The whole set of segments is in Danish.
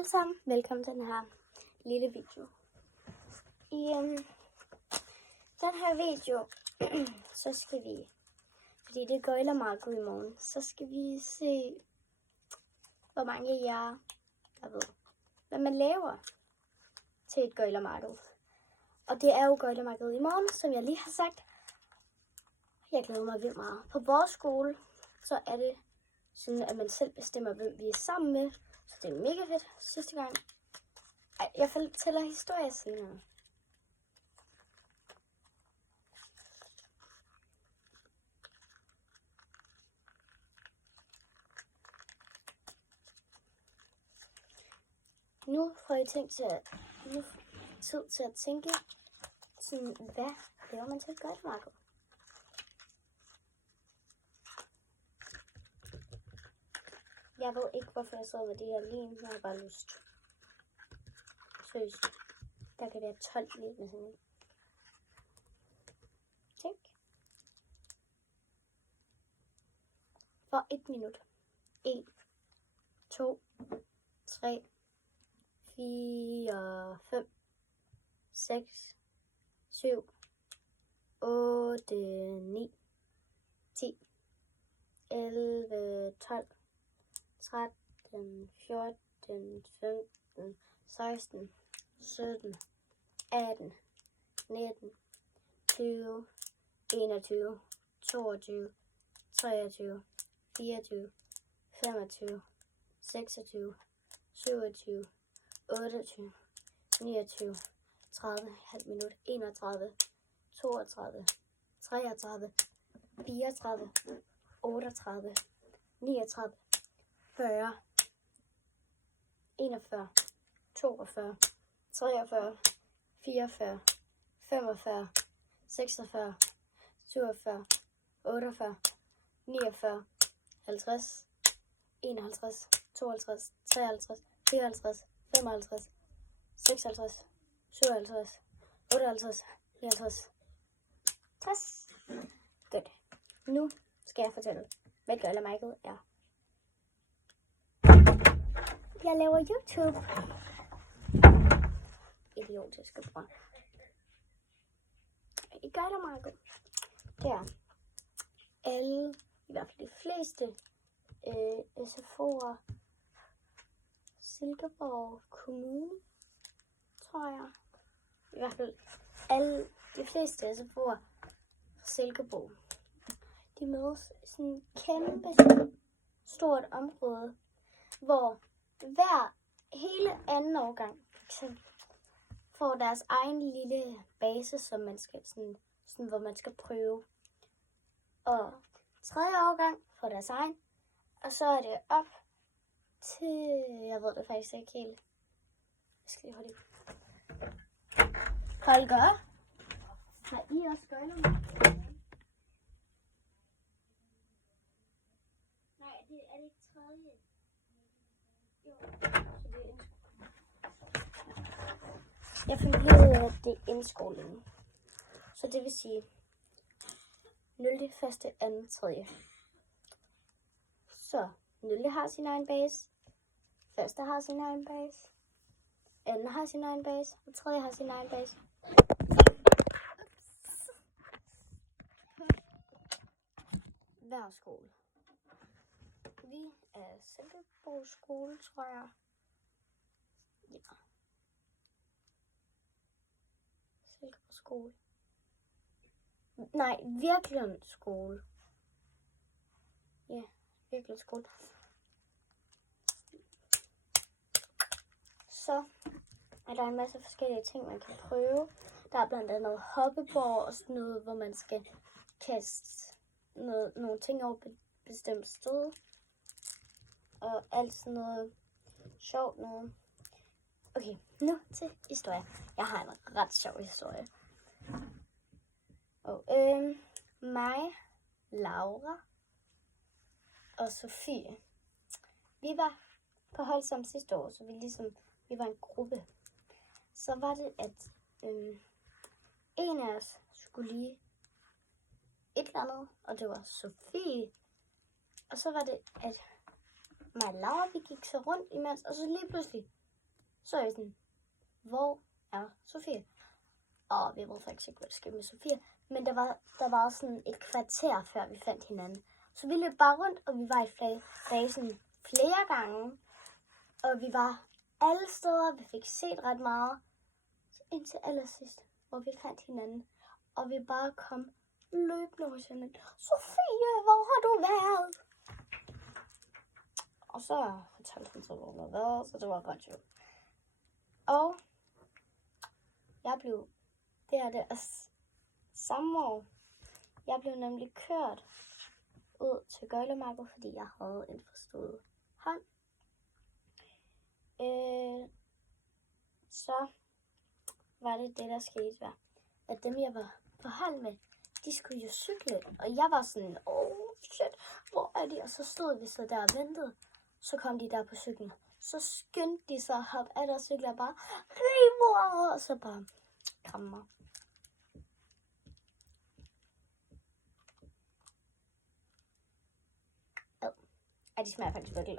alle sammen, velkommen til den her lille video. I den her video, så skal vi, fordi det er gøjlermarked i morgen, så skal vi se, hvor mange af jer, der ved, hvad man laver til et gøjlermarked. Og det er jo gøjlermarked i morgen, som jeg lige har sagt. Jeg glæder mig vildt meget. På vores skole, så er det sådan, at man selv bestemmer, hvem vi er sammen med. Så det er mega fedt. Sidste gang. Jeg fortæller historier senere. Nu får I tid til at tænke, sådan, hvad laver man til et gøjlermarked? Jeg ved ikke, hvorfor jeg sidder med det her lim. Jeg har bare lyst. Seriøst. Der kan være 12 lim med sådan en. Tænk. For 1 minut. 1, 2, 3, 4, 5, 6, 7, 8, 9, 10, 11, 12, 13, 14, 15, 16, 17, 18, 19, 20, 21, 22, 23, 24, 25, 26, 27, 28, 29, 30, halv minut, 31, 32, 33, 34, 38, 39, 40, 41, 42, 43, 44, 45, 46, 47, 48, 49, 50, 51, 52, 53, 54, 55, 56, 57, 58, 59, 60. Godt. Nu skal jeg fortælle, hvad gøjlermarked er. Jeg laver YouTube. Idiotiske bror. I gøjlermarked, det er alle, i hvert fald de fleste SFO'er, Silkeborg Kommune, tror jeg. I hvert fald alle, de fleste SFO'er fra Silkeborg. De mødes i sådan et kæmpe stort område, hvor hver hele anden årgang får deres egen lille base, som man skal sådan hvor man skal prøve. Og tredje årgang får deres egen, og så er det op til, jeg ved det faktisk ikke helt. Jeg skal lige holde det. Holger, har I også gøjlermarked? Nej, er det ikke tredje? Jo, så det er jeg fandt lige ud af, at det er indskoling. Så det vil sige 0., 1., 2., 3. Så 0. har sin egen base, 1. har sin egen base, 2. har sin egen base, og 3. har sin egen base. Hver skole. Vi er Silkeborg skole, tror jeg. Ja. Silkeborg skole. Nej, Virklund skole. Ja, Virklund skole. Så er der en masse forskellige ting, man kan prøve. Der er blandt andet hoppeborg og sådan noget, hvor man skal kaste nogle ting over et bestemt sted. Og alt sådan noget sjovt noget. Okay, nu til historie. Jeg har en ret sjov historie. Og mig, Laura og Sofie, vi var på hold sammen sidste år, så vi var en gruppe. Så var det, at en af os skulle lige et eller andet, og det var Sofie. Og så var det, at mig og Laura, vi gik så rundt imens, og så lige pludselig, Så er jeg sådan, hvor er Sofie? Og vi ved faktisk ikke, hvad der skete med Sofie. Men der var sådan et kvarter, før vi fandt hinanden. Så vi løb bare rundt, og vi var i flasen flere gange. Og vi var alle steder, vi fik set ret meget. Så indtil allersidst, hvor vi fandt hinanden. Og vi bare kom løbende hos hinanden. Sofie, hvor har du været? Og så fortalte hun så, hvor hun havde været, så det var ret sjovt. Og jeg blev, det samme år, jeg blev nemlig kørt ud til Gøglemarked, fordi jeg havde en forstået hånd. Så var det, der skete, at dem, jeg var på hold med, de skulle jo cykle. Og jeg var sådan, shit, hvor er de? Og så stod vi så der og ventede. Så kom de der på cyklen. Så skyndte de sig at hoppe af deres cykler bare, hey mor! Og så bare kramme mig. Ja, de smager faktisk virkelig.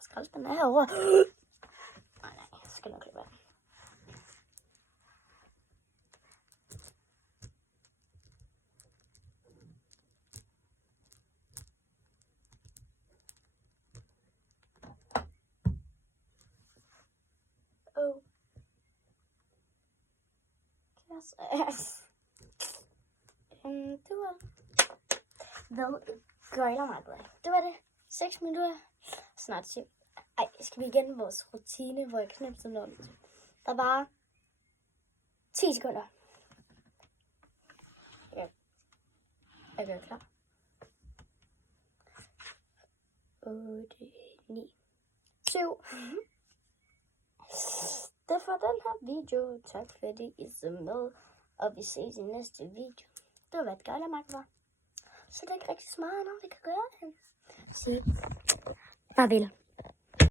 Skraldespanden er herovre. Nej, jeg skal nok lade være. Det var hvad Gøglemarked. Det var det. 6 minutter. Snart 7. Ej, skal vi igen vores rutine, hvor jeg knipser noget. Der var 10 sekunder. Ja. Er jeg klar? 8, 9, 7. Det var den her video. Tak fordi I så med. Og vi ses i næste video. Det var hvad Gøglemarked var. Så det er ikke rigtig smart, når vi kan gøre det. Sige farvel.